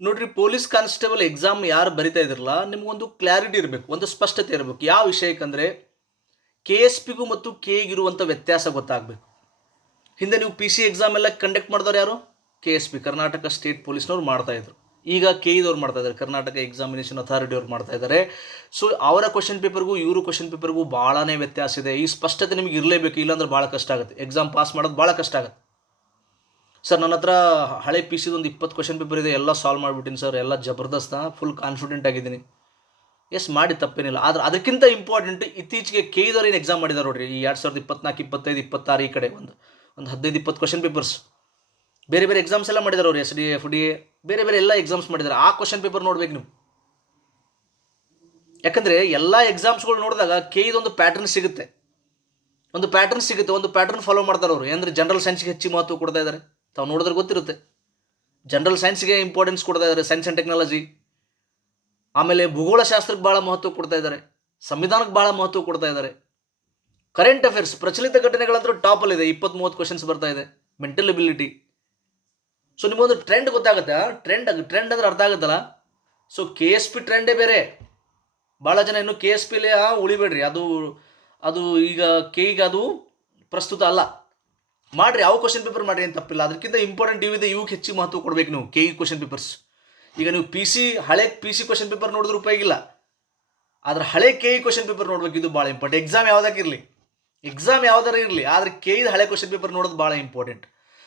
ನೋಡ್ರಿ, police constable exam ಯಾರು ಬರಿತಾ ಇದ್ರಲ್ಲ, ನಿಮ್ಗೊಂದು ಕ್ಲಾರಿಟಿ ಇರಬೇಕು, ಒಂದು ಸ್ಪಷ್ಟತೆ ಇರಬೇಕು. ಯಾವ ವಿಷಯಕ್ಕಂದ್ರೆ KSPಗೂ ಮತ್ತು KEಗಿರುವಂಥ ವ್ಯತ್ಯಾಸ ಗೊತ್ತಾಗಬೇಕು. ಹಿಂದೆ ನೀವು PC ಎಕ್ಸಾಮ್ ಎಲ್ಲ ಕಂಡಕ್ಟ್ ಮಾಡಿದವ್ರು ಯಾರು? KSP, ಕರ್ನಾಟಕ ಸ್ಟೇಟ್ ಪೊಲೀಸ್ನವ್ರು ಮಾಡ್ತಾ ಇದ್ರು. ಈಗ KEದವ್ರು ಮಾಡ್ತಾ ಇದ್ದಾರೆ, ಕರ್ನಾಟಕ ಎಕ್ಸಾಮಿನೇಷನ್ ಅಥಾರಿಟಿ ಅವ್ರು ಮಾಡ್ತಾ ಇದ್ದಾರೆ. ಸೊ ಅವರ ಕ್ವಶನ್ ಪೇಪರ್ಗೂ ಇವರು ಕ್ವಶನ್ ಪೇಪರ್ಗೂ ಭಾಳನೇ ವ್ಯತ್ಯಾಸ ಇದೆ. ಈ ಸ್ಪಷ್ಟತೆ ನಿಮಗೆ ಇರಲೇಬೇಕು, ಇಲ್ಲಾಂದ್ರೆ ಭಾಳ ಕಷ್ಟ ಆಗುತ್ತೆ. ಎಕ್ಸಾಮ್ ಪಾಸ್ ಮಾಡೋದು ಭಾಳ ಕಷ್ಟ ಆಗುತ್ತೆ. ಸರ್, ನನ್ನ ಹತ್ರ ಹಳೆ PCದು ಒಂದು 20 ಕ್ವಶನ್ ಪೇಪರ್ ಇದೆ, ಎಲ್ಲ ಸಾಲ್ವ್ ಮಾಡಿಬಿಟ್ಟಿನಿ ಸರ್, ಎಲ್ಲ ಜಬರ್ದಸ್ತ, ಫುಲ್ ಕಾನ್ಫಿಡೆಂಟ್ ಆಗಿದ್ದೀನಿ. ಎಸ್, ಮಾಡಿ ತಪ್ಪೇನಿಲ್ಲ. ಆದರೆ ಅದಕ್ಕಿಂತ ಇಂಪಾರ್ಟೆಂಟ್, ಇತ್ತೀಚೆಗೆ KEದವ್ರು ಏನು ಎಕ್ಸಾಮ್ ಮಾಡಿದ್ದಾರೆ ನೋಡ್ರಿ, ಈ 2024, 25, 26 ಈ ಕಡೆ ಒಂದು 15-20 ಕ್ವಶನ್ ಪೇಪರ್ಸ್ ಬೇರೆ ಬೇರೆ ಎಕ್ಸಾಮ್ಸ್ ಎಲ್ಲ ಮಾಡಿದ್ದಾರೆ ಅವರು. SD, FDA ಬೇರೆ ಬೇರೆ ಎಲ್ಲ ಎಕ್ಸಾಮ್ಸ್ ಮಾಡಿದ್ದಾರೆ. ಆ ಕ್ವಶನ್ ಪೇಪರ್ ನೋಡ್ಬೇಕು ನೀವು. ಯಾಕಂದರೆ ಎಲ್ಲ ಎಕ್ಸಾಮ್ಸ್ಗಳು ನೋಡಿದಾಗ KEದೊಂದು ಪ್ಯಾಟರ್ನ್ ಸಿಗುತ್ತೆ, ಒಂದು ಪ್ಯಾಟರ್ನ್ ಫಾಲೋ ಮಾಡ್ತಾರೆ ಅವರು. ಅಂದರೆ ಜನರಲ್ ಸೈನ್ಸ್ಗೆ ಹೆಚ್ಚು ಮಹತ್ವ ಕೊಡ್ತಾ ಇದ್ದಾರೆ. ತಾವು ನೋಡಿದ್ರೆ ಗೊತ್ತಿರುತ್ತೆ, ಜನರಲ್ ಸೈನ್ಸ್ಗೆ ಇಂಪಾರ್ಟೆನ್ಸ್ ಕೊಡ್ತಾ ಇದ್ದಾರೆ, ಸೈನ್ಸ್ ಆ್ಯಂಡ್ ಟೆಕ್ನಾಲಜಿ. ಆಮೇಲೆ ಭೂಗೋಳಶಾಸ್ತ್ರಕ್ಕೆ ಭಾಳ ಮಹತ್ವ ಕೊಡ್ತಾ ಇದ್ದಾರೆ, ಸಂವಿಧಾನಕ್ಕೆ ಭಾಳ ಮಹತ್ವ ಕೊಡ್ತಾ ಇದ್ದಾರೆ. ಕರೆಂಟ್ ಅಫೇರ್ಸ್, ಪ್ರಚಲಿತ ಘಟನೆಗಳಂತೂ ಟಾಪಲ್ಲಿದೆ, 20-30 ಕ್ವಶನ್ಸ್ ಬರ್ತಾ ಇದೆ. Mental ability. ಸೊ ನಿಮಗೊಂದು ಟ್ರೆಂಡ್ ಗೊತ್ತಾಗುತ್ತೆ. ಟ್ರೆಂಡ್ ಅಂದರೆ ಅರ್ಥ ಆಗುತ್ತಲ್ಲ. ಸೊ KSP ಟ್ರೆಂಡೇ ಬೇರೆ. ಭಾಳ ಜನ ಇನ್ನು KSPಲೇ ಉಳಿಬೇಡ್ರಿ, ಅದು ಈಗ KEಗೆ ಅದು ಪ್ರಸ್ತುತ ಅಲ್ಲ. ಮಾಡಿರಿ, ಯಾವ ಕ್ವಶನ್ ಪೇಪರ್ ಮಾಡಿರಿ ಏನು ತಪ್ಪಿಲ್ಲ. ಅದಕ್ಕಿಂತ ಇಂಪಾರ್ಟೆಂಟ್ ಇವಿದೆ, ಇವಕ್ಕೆ ಹೆಚ್ಚಿಗೆ ಮಹತ್ವ ಕೊಡಬೇಕು ನೀವು. KE question papers. ಈಗ ನೀವು ಹಳೆ PC ಕ್ವಶನ್ ಪೇಪರ್ ನೋಡಿದ್ರೆ ಉಪಯೋಗಿಲ್ಲ, ಆದರೆ ಹಳೆ KE ಕ್ವಶನ್ ಪೇಪರ್ ನೋಡ್ಬೇಕು, ಇದು ಭಾಳ ಇಂಪಾರ್ಟೆಂಟ್. ಎಕ್ಸಾಮ್ ಯಾವ್ದಾರ ಇರಲಿ, ಆದರೆ KEದ ಹಳೆ ಕ್ವಶನ್ ಪೇಪರ್ ನೋಡೋದು ಭಾಳ ಇಂಪಾರ್ಟೆಂಟ್.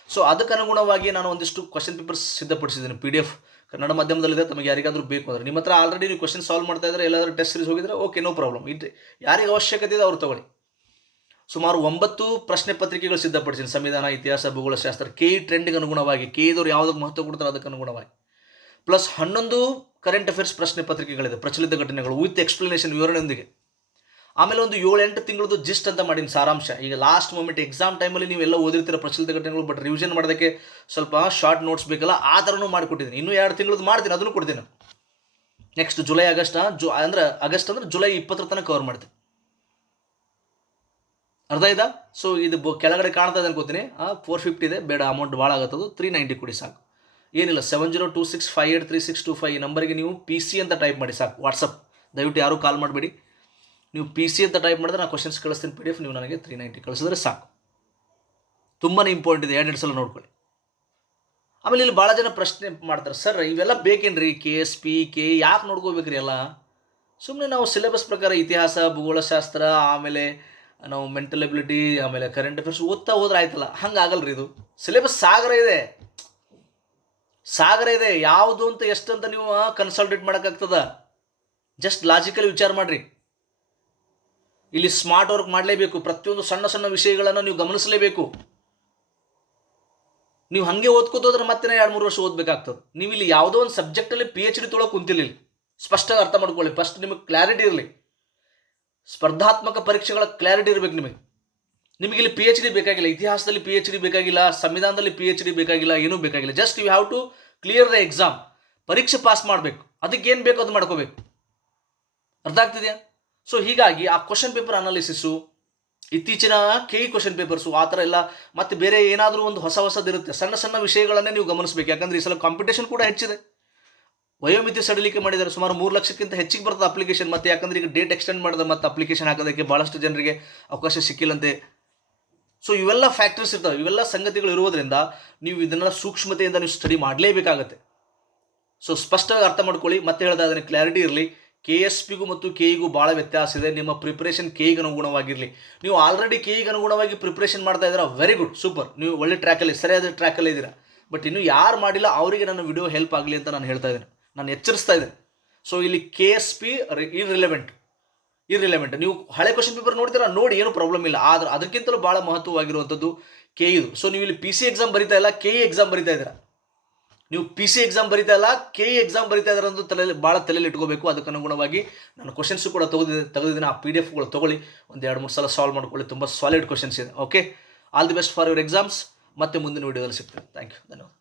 ಸೊ ಅದಕ್ಕೆ ಅನುಗುಣವಾಗಿ ನಾನು ಒಂದಿಷ್ಟು ಕ್ವಶನ್ ಪೇಪರ್ಸ್ ಸಿದ್ಧಪಡಿಸಿದ್ದೀನಿ. PDF ಕನ್ನಡ ಮಾಧ್ಯಮದಲ್ಲಿದೆ. ತಮಗೆ ಯಾರಿಗಾದರೂ ಬೇಕು ಅಂದರೆ, ನಿಮ್ಮ ಹತ್ರ ಆಲ್ರೆಡಿ ನೀವು ಕ್ವಶನ್ ಸಾಲ್ವ್ ಮಾಡ್ತಾ ಇದ್ದರೆ, ಎಲ್ಲಾದರೂ ಟೆಸ್ಟ್ ಸೀರೀಸ್ ಹೋಗಿದ್ರೆ ಓಕೆ, ನೋ ಪ್ರಾಬ್ಲಮ್. ಇದು ಯಾರಿಗೆ ಅವಶ್ಯಕತೆ ಇದೆ ಅವ್ರು ತಗೊಳ್ಳಿ. ಸುಮಾರು 9 ಪ್ರಶ್ನೆ ಪತ್ರಿಕೆಗಳು ಸಿದ್ಧಪಡಿಸಿದ್ದೀನಿ. ಸಂವಿಧಾನ, ಇತಿಹಾಸ, ಭೂಗೋಳಶಾಸ್ತ್ರ, KE ಟ್ರೆಂಡ್ಗೆ ಅನುಗುಣವಾಗಿ, KEದವ್ರು ಯಾವುದಕ್ಕೆ ಮಹತ್ವ ಕೊಡ್ತಾರೆ ಅದಕ್ಕೆ ಅನುಗುಣವಾಗಿ. ಪ್ಲಸ್ 11 ಕರೆಂಟ್ ಅಫೇರ್ಸ್ ಪ್ರಶ್ನೆ ಪತ್ರಿಕೆಗಳಿದೆ, ಪ್ರಚಲಿತ ಘಟನೆಗಳು ವಿತ್ ಎಕ್ಸ್ಪ್ಲನೇಷನ್, ವಿವರಣೆಯೊಂದಿಗೆ. ಆಮೇಲೆ ಒಂದು 7-8 ತಿಂಗಳದ್ದು ಜಿಸ್ಟ್ ಅಂತ ಮಾಡಿನ ಸಾರಾಂಶ. ಈಗ ಲಾಸ್ಟ್ ಮೂಮೆಂಟ್ ಎಕ್ಸಾಮ್ ಟೈಮಲ್ಲಿ ನೀವೆಲ್ಲ ಓದಿರ್ತೀರ ಪ್ರಚಲಿತ ಘಟನೆಗಳು, ಬಟ್ ರಿವಿಷನ್ ಮಾಡೋದಕ್ಕೆ ಸ್ವಲ್ಪ ಶಾರ್ಟ್ ನೋಟ್ಸ್ ಬೇಕಲ್ಲ, ಆ ಥರನೂ ಮಾಡಿಕೊಟ್ಟಿದ್ದೀನಿ. ಇನ್ನೂ 2 ತಿಂಗಳದ್ದು ಮಾಡ್ತೀನಿ, ಅದನ್ನು ಕೊಡ್ತೀನಿ. ನೆಕ್ಸ್ಟ್ ಆಗಸ್ಟ್ ಅಂದರೆ ಜುಲೈ 20 ತನಕ ಕವರ್ ಮಾಡ್ತೀನಿ. ಅರ್ಥ ಆಯ್ತಾ? ಸೊ ಇದು ಕೆಳಗಡೆ ಕಾಣ್ತಾ ಇದೆ ಅನ್ಕೋತೀನಿ. 450 ಇದೆ, ಬೇಡ, ಅಮೌಂಟ್ ಭಾಳ ಆಗತ್ತದು. 390 ಕೊಡಿ ಸಾಕು. ಏನಿಲ್ಲ, 7026583625 ಈ ನಂಬರಿಗೆ ನೀವು PC ಅಂತ ಟೈಪ್ ಮಾಡಿ ಸಾಕು. ವಾಟ್ಸಪ್, ದಯವಿಟ್ಟು ಯಾರೂ ಕಾಲ್ ಮಾಡಬೇಡಿ. ನೀವು PC ಅಂತ ಟೈಪ್ ಮಾಡಿದ್ರೆ ನಾನು ಕ್ವಶನ್ಸ್ ಕಳಿಸ್ತೀನಿ PDF, ನೀವು ನನಗೆ 390 ಕಳಿಸಿದ್ರೆ ಸಾಕು. ತುಂಬಾ ಇಂಪಾರ್ಟೆಂಟ್ ಇದೆ, 2 ಸಲ ನೋಡ್ಕೊಳ್ಳಿ. ಆಮೇಲೆ ಇಲ್ಲಿ ಭಾಳ ಜನ ಪ್ರಶ್ನೆ ಮಾಡ್ತಾರೆ, ಸರ್ ಇವೆಲ್ಲ ಬೇಕೇನ್ರಿ, KSP KE ಯಾಕೆ ನೋಡ್ಕೋಬೇಕ್ರಿ ಎಲ್ಲ? ಸುಮ್ಮನೆ ನಾವು ಸಿಲೆಬಸ್ ಪ್ರಕಾರ ಇತಿಹಾಸ, ಭೂಗೋಳಶಾಸ್ತ್ರ, ಆಮೇಲೆ ನಾವು ಮೆಂಟಲ್ ಎಬಿಲಿಟಿ, ಆಮೇಲೆ ಕರೆಂಟ್ ಅಫೇರ್ಸ್ ಓದ್ತಾ ಹೋದ್ರೆ ಆಯ್ತಲ್ಲ. ಹಂಗೆ ಆಗಲ್ರಿ. ಇದು ಸಿಲೆಬಸ್ ಸಾಗರ ಇದೆ. ಯಾವುದು ಅಂತ ಎಷ್ಟು ಅಂತ ನೀವು ಕನ್ಸಲ್ಟೇಟ್ ಮಾಡೋಕ್ಕಾಗ್ತದ? ಜಸ್ಟ್ ಲಾಜಿಕಲಿ ವಿಚಾರ ಮಾಡಿರಿ. ಇಲ್ಲಿ ಸ್ಮಾರ್ಟ್ ವರ್ಕ್ ಮಾಡಲೇಬೇಕು. ಪ್ರತಿಯೊಂದು ಸಣ್ಣ ಸಣ್ಣ ವಿಷಯಗಳನ್ನು ನೀವು ಗಮನಿಸಲೇಬೇಕು. ನೀವು ಹಾಗೆ ಓದ್ಕೋತೋದ್ರೆ ಮತ್ತೆ 2-3 ವರ್ಷ ಓದಬೇಕಾಗ್ತದೆ. ನೀವು ಇಲ್ಲಿ ಯಾವುದೋ ಒಂದು ಸಬ್ಜೆಕ್ಟಲ್ಲಿ PhD ತೊಳಕ್ಕೆ ಕುಂತಿಲ್ಲ. ಸ್ಪಷ್ಟವಾಗಿ ಅರ್ಥ ಮಾಡ್ಕೊಳ್ಳಿ. ಫಸ್ಟ್ ನಿಮಗೆ ಕ್ಲಾರಿಟಿ ಇರಲಿ. ಸ್ಪರ್ಧಾತ್ಮಕ ಪರೀಕ್ಷೆಗಳ ಕ್ಲಾರಿಟಿ ಇರಬೇಕು ನಿಮಗೆ ಇಲ್ಲಿ PhD ಬೇಕಾಗಿಲ್ಲ, ಇತಿಹಾಸದಲ್ಲಿ PhD ಬೇಕಾಗಿಲ್ಲ, ಸಂವಿಧಾನದಲ್ಲಿ PhD ಬೇಕಾಗಿಲ್ಲ, ಏನೂ ಬೇಕಾಗಿಲ್ಲ. Just you have to clear the exam. ಪರೀಕ್ಷೆ ಪಾಸ್ ಮಾಡಬೇಕು. ಅದಕ್ಕೆ ಏನು ಬೇಕು ಅದು ಮಾಡ್ಕೋಬೇಕು. ಅರ್ಥ ಆಗ್ತಿದೆಯಾ? ಸೊ ಹೀಗಾಗಿ ಆ ಕ್ವಶನ್ ಪೇಪರ್ ಅನಾಲಿಸಿಸು, ಇತ್ತೀಚಿನ KE ಕ್ವಶನ್ ಪೇಪರ್ಸು, ಆ ಥರ ಎಲ್ಲ ಮತ್ತೆ ಬೇರೆ ಏನಾದರೂ ಒಂದು ಹೊಸದಿರುತ್ತೆ. ಸಣ್ಣ ಸಣ್ಣ ವಿಷಯಗಳನ್ನೇ ನೀವು ಗಮನಿಸಬೇಕು. ಯಾಕಂದರೆ ಈ ಸಲ ಕಾಂಪಿಟೇಷನ್ ಕೂಡ ಹೆಚ್ಚಿದೆ. ವಯೋಮಿತಿ ಸಡಿಲಿಕೆ ಮಾಡಿದ್ದಾರೆ. ಸುಮಾರು 3 ಲಕ್ಷಕ್ಕಿಂತ ಹೆಚ್ಚಿಗೆ ಬರ್ತದೆ ಅಪ್ಲಿಕೇಶನ್. ಮತ್ತೆ ಯಾಕಂದರೆ ಈಗ ಡೇಟ್ ಎಕ್ಸ್ಟೆಂಡ್ ಮಾಡಿದ್ರೆ ಮತ್ತೆ ಅಪ್ಲಿಕೇಶನ್ ಹಾಕೋದಕ್ಕೆ ಭಾಳಷ್ಟು ಜನರಿಗೆ ಅವಕಾಶ ಸಿಕ್ಕಿಲ್ಲಂತೆ. ಸೊ ಇವೆಲ್ಲ ಫ್ಯಾಕ್ಟರ್ಸ್ ಇರ್ತವೆ, ಇವೆಲ್ಲ ಸಂಗತಿಗಳು ಇರುವುದರಿಂದ ನೀವು ಇದನ್ನೆಲ್ಲ ಸೂಕ್ಷ್ಮತೆಯಿಂದ ನೀವು ಸ್ಟಡಿ ಮಾಡಲೇಬೇಕಾಗತ್ತೆ. ಸೊ ಸ್ಪಷ್ಟವಾಗಿ ಅರ್ಥ ಮಾಡ್ಕೊಳ್ಳಿ. ಮತ್ತೆ ಹೇಳಿದ ಅದನ್ನು ಕ್ಲಾರಿಟಿ ಇರಲಿ. KSPಗೂ ಮತ್ತು KEಗೂ ಭಾಳ ವ್ಯತ್ಯಾಸ ಇದೆ. ನಿಮ್ಮ ಪ್ರಿಪ್ರೇಷನ್ KEಗೆ ಅನುಗುಣವಾಗಿರಲಿ. ನೀವು ಆಲ್ರೆಡಿ KEಗೆ ಅನುಗುಣವಾಗಿ ಪ್ರಿಪ್ರೇಷನ್ ಮಾಡ್ತಾ ಇದ್ದೀರಾ, ವೆರಿ ಗುಡ್, ಸೂಪರ್. ನೀವು ಒಳ್ಳೆ ಟ್ರ್ಯಾಕಲ್ಲಿ, ಸರಿಯಾದ ಟ್ರ್ಯಾಕಲ್ಲಿ ಇದ್ದೀರಾ. ಬಟ್ ಇನ್ನೂ ಯಾರು ಮಾಡಿಲ್ಲ ಅವರಿಗೆ ನನ್ನ ವಿಡಿಯೋ ಹೆಲ್ಪ್ ಆಗಲಿ ಅಂತ ನಾನು ಹೇಳ್ತಾ ಇದ್ದೇನೆ, ನಾನು ಎಚ್ಚರಿಸ್ತಾ ಇದ್ದೇನೆ. ಸೊ ಇಲ್ಲಿ KSP ಇರ್ರಿಲೆವೆಂಟ್. ನೀವು ಹಳೆ ಕ್ವಶನ್ ಪೇಪರ್ ನೋಡ್ತೀರಾ, ನೋಡಿ, ಏನು ಪ್ರಾಬ್ಲಮ್ ಇಲ್ಲ. ಆದರೆ ಅದಕ್ಕಿಂತಲೂ ಭಾಳ ಮಹತ್ವವಾಗಿರುವಂಥದ್ದು KEದು. ಸೊ ನೀವು ಇಲ್ಲಿ PC ಎಕ್ಸಾಮ್ ಬರಿತಾ ಇಲ್ಲ, KE ಎಕ್ಸಾಮ್ ಬರಿತಾ ಇದ್ದೀರಾ. ನೀವು PC ಎಕ್ಸಾಮ್ ಬರಿತಾ ಇಲ್ಲ, KE ಎಕ್ಸಾಮ್ ಬರಿತಾ ಇದ್ದಾರೆ ಅಂತ ತಲೆಯಲ್ಲಿ ಇಟ್ಕೋಬೇಕು. ಅದಕ್ಕೆ ಅನುಗುಣವಾಗಿ ನಾನು ಕ್ವಶನ್ಸು ಕೂಡ ತೆಗೆದಿದ್ದೀನಿ. ಆ PDFಗಳು ತೊಗೊಳ್ಳಿ, ಒಂದು 2-3 ಸಲ ಸಾಲ್ವ್ ಮಾಡ್ಕೊಳ್ಳಿ. ತುಂಬ ಸಾಲಿಡ್ ಕ್ವಶನ್ಸ್ ಇದೆ. Okay, all the best for your exams. ಮತ್ತೆ ಮುಂದಿನ ವೀಡಿಯೋದಲ್ಲಿ ಸಿಗ್ತೇನೆ. ಥ್ಯಾಂಕ್ ಯು, ಧನ್ಯವಾದ.